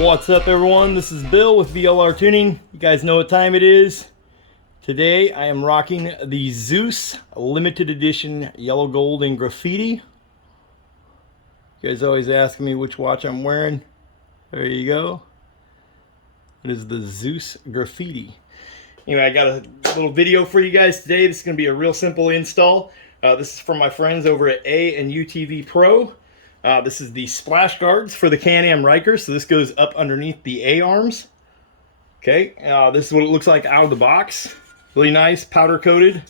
What's up everyone, this is Bill with BLR Tuning. You guys know what time it is. Today I am rocking the Zeus limited edition yellow gold and graffiti. You guys always ask me which watch I'm wearing. There you go. It is the Zeus graffiti. Anyway, I got a little video for you guys today. This is going to be a real simple install. This is from my friends over at u&ATV Pro. This is the splash guards for the Can-Am Ryker, so this goes up underneath the A-arms. Okay, this is what it looks like out of the box. Really nice, powder coated.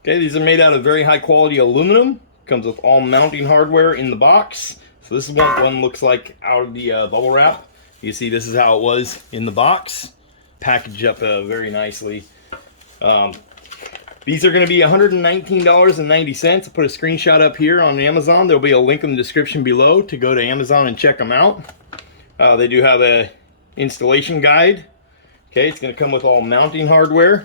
Okay, these are made out of very high quality aluminum. Comes with all mounting hardware in the box. So this is what one looks like out of the bubble wrap. You see this is how it was in the box. Packaged up very nicely. These are going to be $119.90. I'll put a screenshot up here on Amazon. There'll be a link in the description below to go to Amazon and check them out. They do have a installation guide. Okay, it's going to come with all mounting hardware.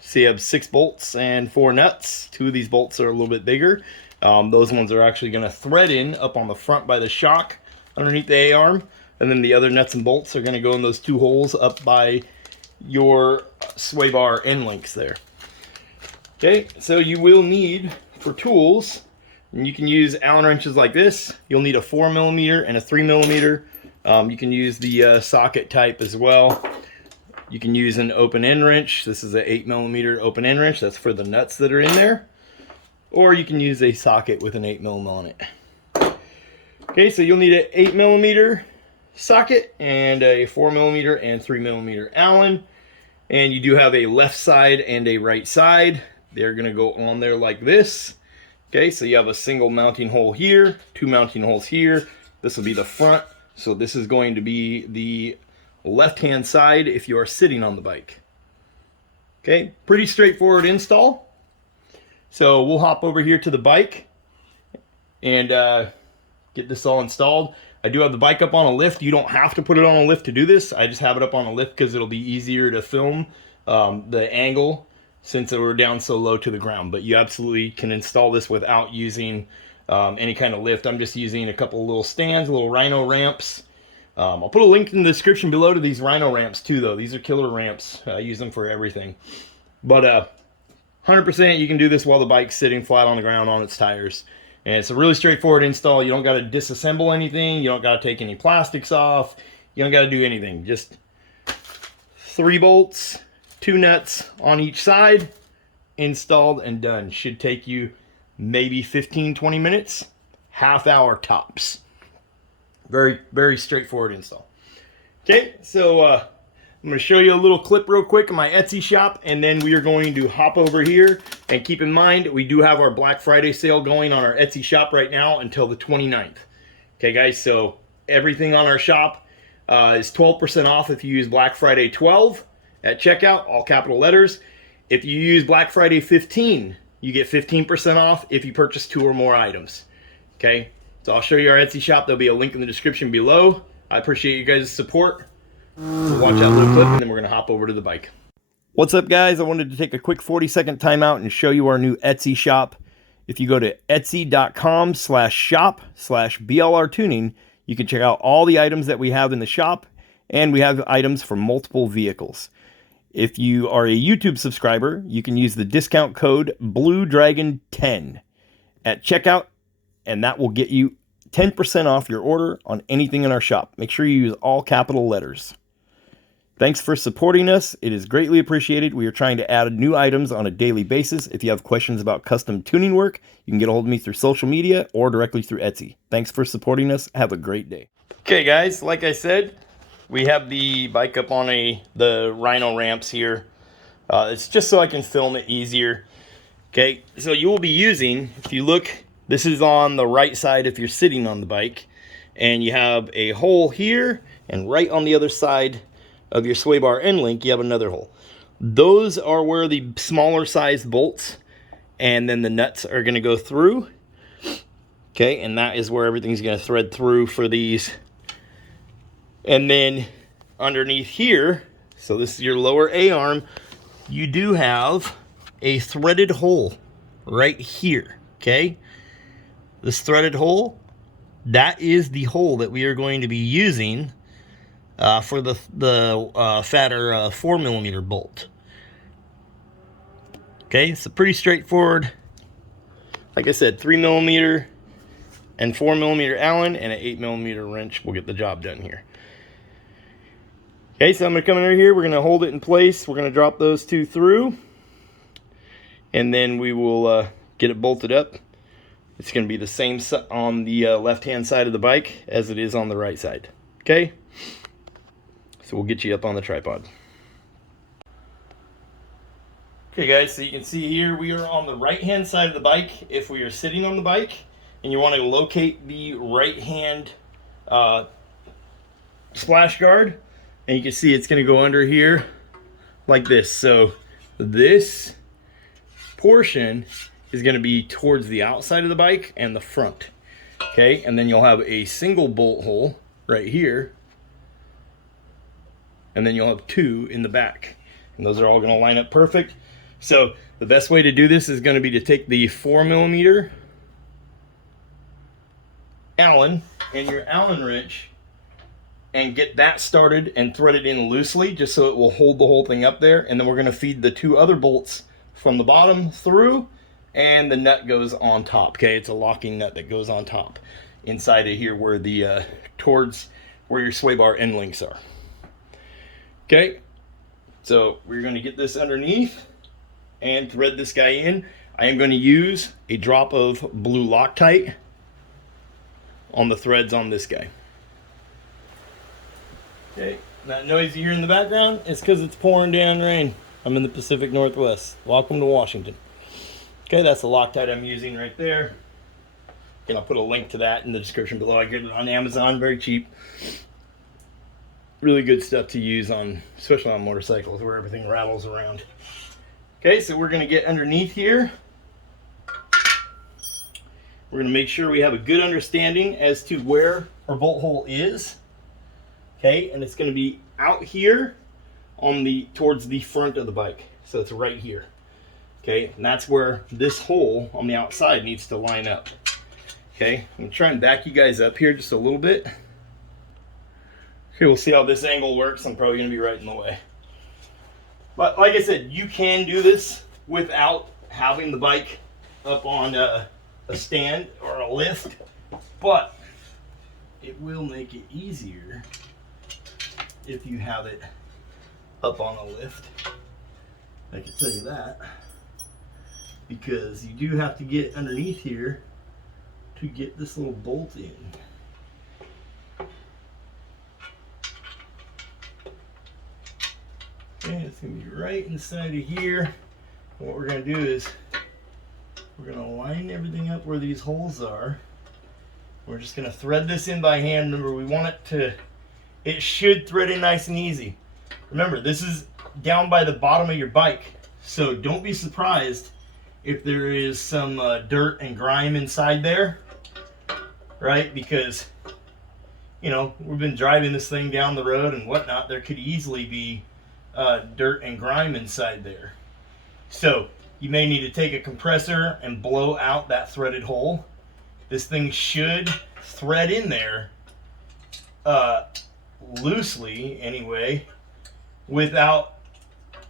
So you have 6 bolts and 4 nuts. 2 of these bolts are a little bit bigger. Those ones are actually going to thread in up on the front by the shock underneath the A-arm. And then the other nuts and bolts are going to go in those 2 holes up by your sway bar end links there. Okay, so you will need, for tools, and you can use Allen wrenches like this. You'll need a 4mm and a 3mm. You can use the socket type as well. You can use an open end wrench. This is an 8mm open end wrench. That's for the nuts that are in there. Or you can use a socket with an 8mm on it. Okay, so you'll need an 8mm socket and a 4mm and 3mm Allen. And you do have a left side and a right side. They're going to go on there like this. Okay, so you have a single mounting hole here, 2 mounting holes here. This will be the front. So this is going to be the left-hand side if you are sitting on the bike. Okay, pretty straightforward install. So we'll hop over here to the bike and get this all installed. I do have the bike up on a lift. You don't have to put it on a lift to do this. I just have it up on a lift because it'll be easier to film the angle since we're down so low to the ground. But you absolutely can install this without using any kind of lift. I'm just using a couple little stands, little Rhino ramps. I'll put a link in the description below to these Rhino ramps too, though. These are killer ramps. I use them for everything. But 100% you can do this while the bike's sitting flat on the ground on its tires. And it's a really straightforward install. You don't got to disassemble anything. You don't got to take any plastics off. You don't got to do anything. Just 3 bolts, 2 nuts on each side, installed and done. Should take you maybe 15-20 minutes, half hour tops. Very, very straightforward install. Okay, so I'm going to show you a little clip real quick of my Etsy shop, and then we are going to hop over here. And keep in mind, we do have our Black Friday sale going on our Etsy shop right now until the 29th. Okay, guys, so everything on our shop is 12% off if you use Black Friday 12 at checkout, all capital letters. If you use Black Friday 15, you get 15% off if you purchase 2 or more items. Okay, so I'll show you our Etsy shop. There'll be a link in the description below. I appreciate you guys' support. We'll watch that little clip, and then we're going to hop over to the bike. What's up, guys? I wanted to take a quick 40-second timeout and show you our new Etsy shop. If you go to etsy.com/shop/BLRTuning, you can check out all the items that we have in the shop, and we have items for multiple vehicles. If you are a YouTube subscriber, you can use the discount code BLUEDRAGON10 at checkout, and that will get you 10% off your order on anything in our shop. Make sure you use all capital letters. Thanks for supporting us. It is greatly appreciated. We are trying to add new items on a daily basis. If you have questions about custom tuning work, you can get a hold of me through social media or directly through Etsy. Thanks for supporting us. Have a great day. Okay, guys, like I said, we have the bike up on the Rhino ramps here. It's just so I can film it easier. Okay, so you will be using, if you look This is on the right side if you're sitting on the bike. And you have a hole here, and right on the other side of your sway bar end link, you have another hole. Those are where the smaller sized bolts and then the nuts are going to go through. Okay, and that is where everything's going to thread through for these. And then underneath here, so this is your lower A-arm, you do have a threaded hole right here, okay? This threaded hole, that is the hole that we are going to be using for the fatter 4mm bolt. Okay, so pretty straightforward. Like I said, 3mm and 4mm Allen and an 8mm wrench will get the job done here. Okay, so I'm going to come in right here. We're going to hold it in place. We're going to drop those two through. And then we will get it bolted up. It's going to be the same on the left-hand side of the bike as it is on the right side. Okay? So we'll get you up on the tripod. Okay guys, so you can see here we are on the right-hand side of the bike if we are sitting on the bike. And you want to locate the right-hand splash guard. And you can see it's going to go under here like this. So this portion is going to be towards the outside of the bike and the front. Okay, and then you'll have a single bolt hole right here. And then you'll have two in the back. And those are all going to line up perfect. So the best way to do this is going to be to take the 4mm Allen and your Allen wrench and get that started and thread it in loosely just so it will hold the whole thing up there. And then we're going to feed the two other bolts from the bottom through, and the nut goes on top. Okay, it's a locking nut that goes on top inside of here where the towards where your sway bar end links are. Okay, so we're going to get this underneath and thread this guy in. I am going to use a drop of blue Loctite on the threads on this guy. Okay, that noise you hear in the background is because it's pouring down rain. I'm in the Pacific Northwest. Welcome to Washington. Okay, that's the Loctite I'm using right there. And I'll put a link to that in the description below. I get it on Amazon, very cheap. Really good stuff to use on, especially on motorcycles where everything rattles around. Okay, so we're going to get underneath here. We're going to make sure we have a good understanding as to where our bolt hole is. Okay, and it's going to be out here on the towards the front of the bike. So it's right here. Okay, and that's where this hole on the outside needs to line up. Okay, I'm going to try and back you guys up here just a little bit. Okay, we'll see how this angle works. I'm probably going to be right in the way. But like I said, you can do this without having the bike up on a stand or a lift, but it will make it easier if you have it up on a lift. I can tell you that, because you do have to get underneath here to get this little bolt in. Okay, it's going to be right inside of here. What we're going to do is we're going to line everything up where these holes are. We're just going to thread this in by hand. Remember, we want it to, it should thread in nice and easy. Remember, this is down by the bottom of your bike, so don't be surprised if there is some dirt and grime inside there, right? Because, you know, we've been driving this thing down the road and whatnot. There could easily be dirt and grime inside there. So you may need to take a compressor and blow out that threaded hole. This thing should thread in there loosely anyway, without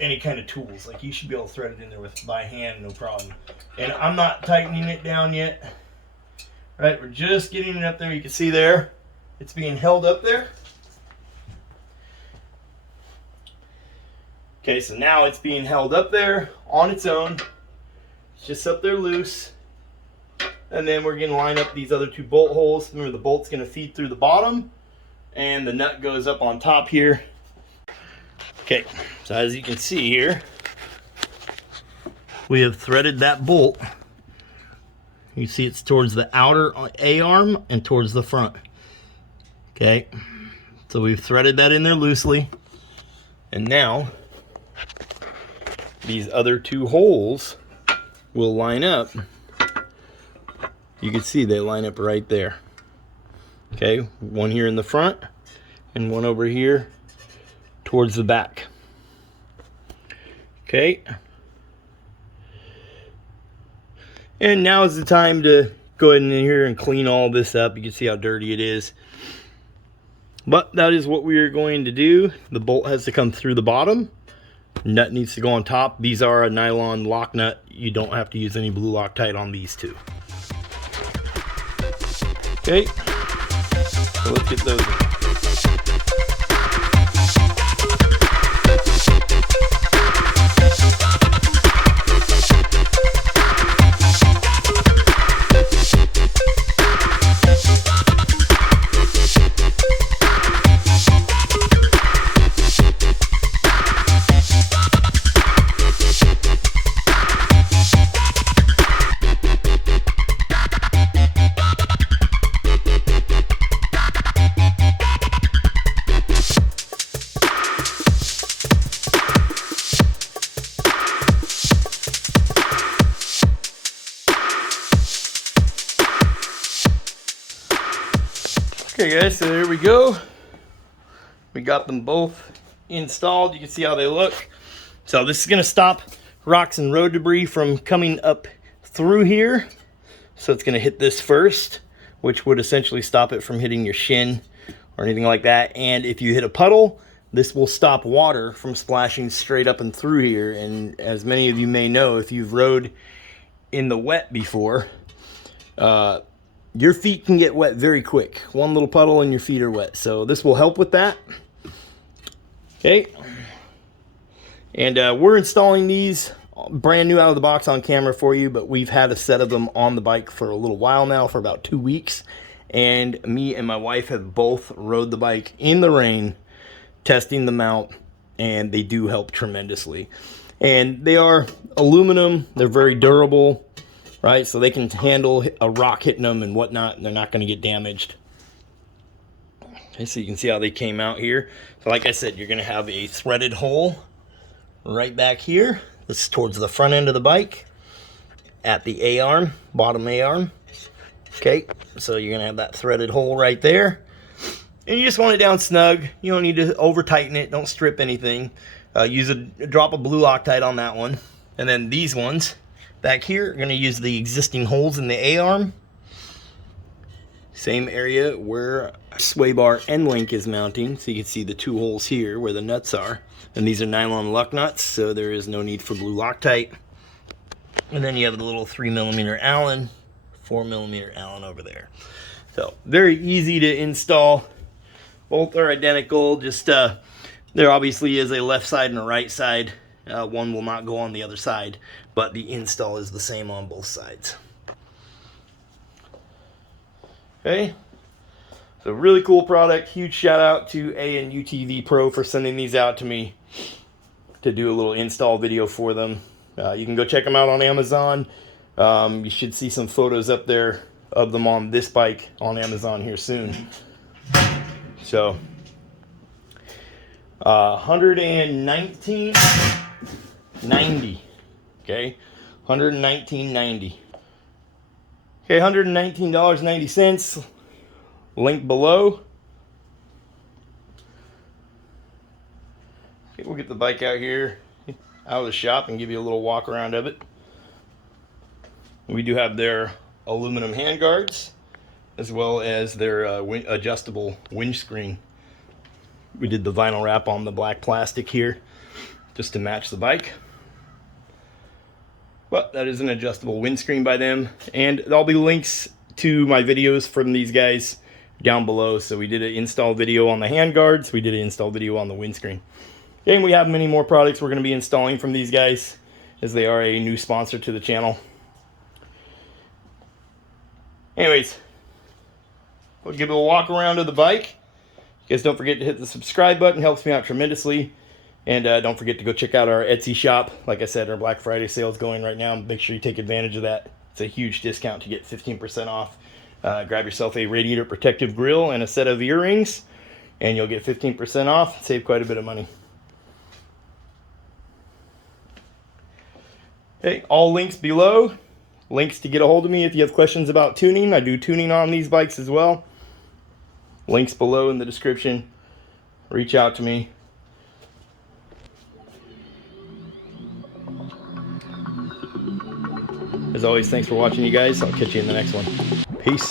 any kind of tools. Like, you should be able to thread it in there by hand, no problem. And I'm not tightening it down yet. Right, we're just getting it up there. You can see there, it's being held up there. Okay, so now it's being held up there on its own. It's just up there loose. And then we're going to line up these other two bolt holes. Remember, the bolt's going to feed through the bottom, and the nut goes up on top here. Okay, so as you can see here, we have threaded that bolt You see it's towards the outer A-arm and towards the front. Okay, so we've threaded that in there loosely. And now, these other two holes will line up. You can see they line up right there. Okay, one here in the front and one over here towards the back. Okay. And now is the time to go ahead in here and clean all this up. You can see how dirty it is. But that is what we are going to do. The bolt has to come through the bottom. Nut needs to go on top. These are a nylon lock nut. You don't have to use any blue Loctite on these two. Okay, so let's get those in. Okay guys, so there we go. We got them both installed. You can see how they look. So this is going to stop rocks and road debris from coming up through here. So it's going to hit this first, which would essentially stop it from hitting your shin or anything like that. And if you hit a puddle, this will stop water from splashing straight up and through here. And as many of you may know, if you've rode in the wet before, your feet can get wet very quick. One little puddle and your feet are wet. So this will help with that. Okay. And we're installing these brand new out of the box on camera for you, but we've had a set of them on the bike for a little while now, for about 2 weeks. And me and my wife have both rode the bike in the rain, testing them out, and they do help tremendously. And they are aluminum. They're very durable. Right, so they can handle a rock hitting them and whatnot, and they're not going to get damaged. Okay, so you can see how they came out here. So like I said, you're going to have a threaded hole right back here. This is towards the front end of the bike at the A-arm, bottom A-arm. Okay, so you're going to have that threaded hole right there. And you just want it down snug. You don't need to over tighten it. Don't strip anything. Use a drop of blue Loctite on that one. And then these ones back here, we're going to use the existing holes in the A-arm. Same area where sway bar end link is mounting. So you can see the two holes here where the nuts are. And these are nylon luck nuts, so there is no need for blue Loctite. And then you have the little 3mm Allen, 4mm Allen over there. So very easy to install. Both are identical. Just there obviously is a left side and a right side. One will not go on the other side, but the install is the same on both sides. Okay, so really cool product. Huge shout out to u&ATV Pro for sending these out to me to do a little install video for them. You can go check them out on Amazon. You should see some photos up there of them on this bike on Amazon here soon. So 119.90. Okay, $119.90. Okay, $119.90. Link below. Okay, we'll get the bike out here, out of the shop, and give you a little walk around of it. We do have their aluminum handguards, as well as their adjustable windscreen. We did the vinyl wrap on the black plastic here, just to match the bike. But that is an adjustable windscreen by them. And there'll be links to my videos from these guys down below. So we did an install video on the handguards. We did an install video on the windscreen. And we have many more products we're going to be installing from these guys, as they are a new sponsor to the channel. Anyways, we'll give it a walk around of the bike. You guys don't forget to hit the subscribe button. Helps me out tremendously. And don't forget to go check out our Etsy shop. Like I said, our Black Friday sale is going right now. Make sure you take advantage of that. It's a huge discount to get 15% off. Grab yourself a radiator protective grill and a set of earrings, and you'll get 15% off. Save quite a bit of money. Okay, all links below. Links to get a hold of me if you have questions about tuning. I do tuning on these bikes as well. Links below in the description. Reach out to me. As always, thanks for watching, you guys. I'll catch you in the next one. Peace.